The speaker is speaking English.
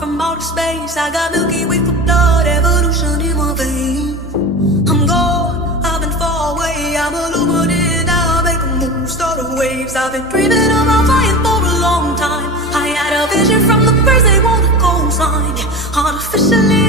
from outer space. I got Milky Way for blood, evolution in my veins. I'm gone, I've been far away. I'm illuminated now, make a move, start a waves. I've been dreaming about flying for a long time. I had a vision from the birds, they want a coastline. Artificially